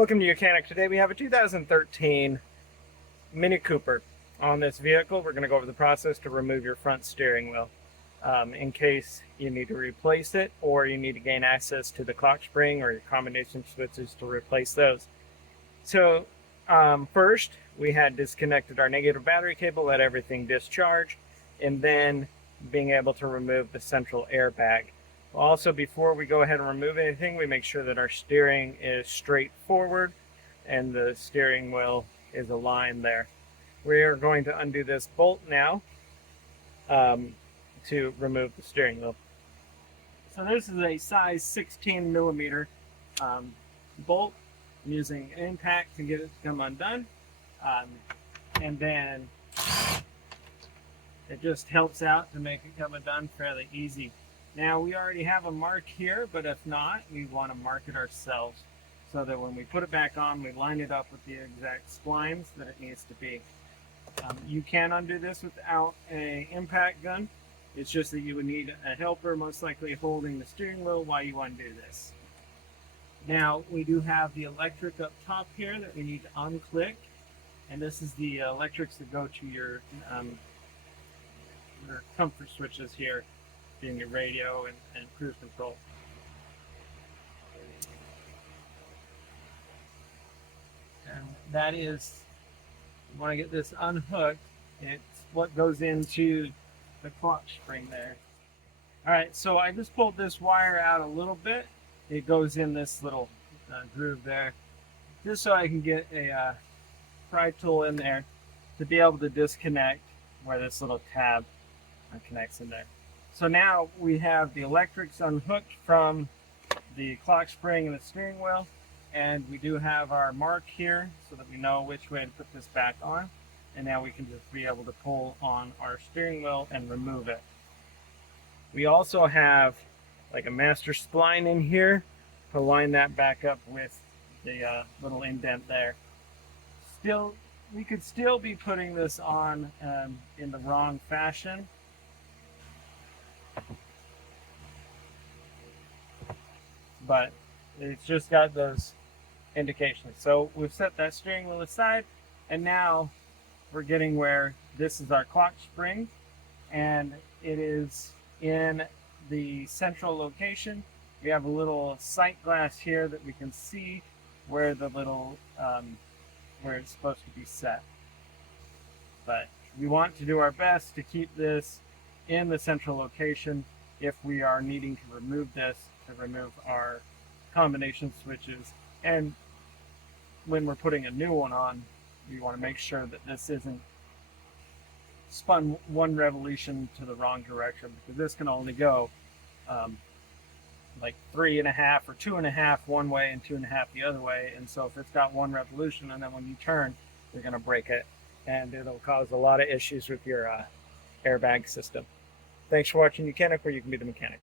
Welcome to Mechanic. Today we have a 2013 Mini Cooper. On this vehicle, we're going to go over the process to remove your front steering wheel in case you need to replace it or you need to gain access to the clock spring or your combination switches to replace those. So first, we had disconnected our negative battery cable, let everything discharge, and then being able to remove the central airbag. Also, before we go ahead and remove anything, we make sure that our steering is straight forward and the steering wheel is aligned there. We are going to undo this bolt now to remove the steering wheel. So this is a size 16 millimeter bolt. I'm using an impact to get it to come undone. And then it just helps out to make it come undone fairly easy. Now, we already have a mark here, but if not, we want to mark it ourselves so that when we put it back on, we line it up with the exact splines that it needs to be. You can undo this without an impact gun. It's just that you would need a helper, most likely holding the steering wheel while you undo this. Now, we do have the electric up top here that we need to unclick, and this is the electrics that go to your comfort switches here, being your radio and cruise control. And that is, you want to get this unhooked. It's what goes into the clock spring there. All right, so I just pulled this wire out a little bit. It goes in this little groove there, just so I can get a pry tool in there to be able to disconnect where this little tab connects in there. So now we have the electrics unhooked from the clock spring and the steering wheel, and we do have our mark here so that we know which way to put this back on. And now we can just be able to pull on our steering wheel and remove it. We also have like a master spline in here to line that back up with the little indent there. Still, we could still be putting this on in the wrong fashion. But it's just got those indications. So we've set that steering wheel aside, and now we're getting where this is our clock spring, and it is in the central location. We have a little sight glass here that we can see where the little where it's supposed to be set. But we want to do our best to keep this in the central location if we are needing to remove this, to remove our combination switches. And when we're putting a new one on, we want to make sure that this isn't spun one revolution to the wrong direction, because this can only go like 3.5 or 2.5 one way and 2.5 the other way. And so if it's got one revolution and then when you turn, you're going to break it, and it'll cause a lot of issues with your airbag system. Thanks for watching Mechanic, where you can be the mechanic.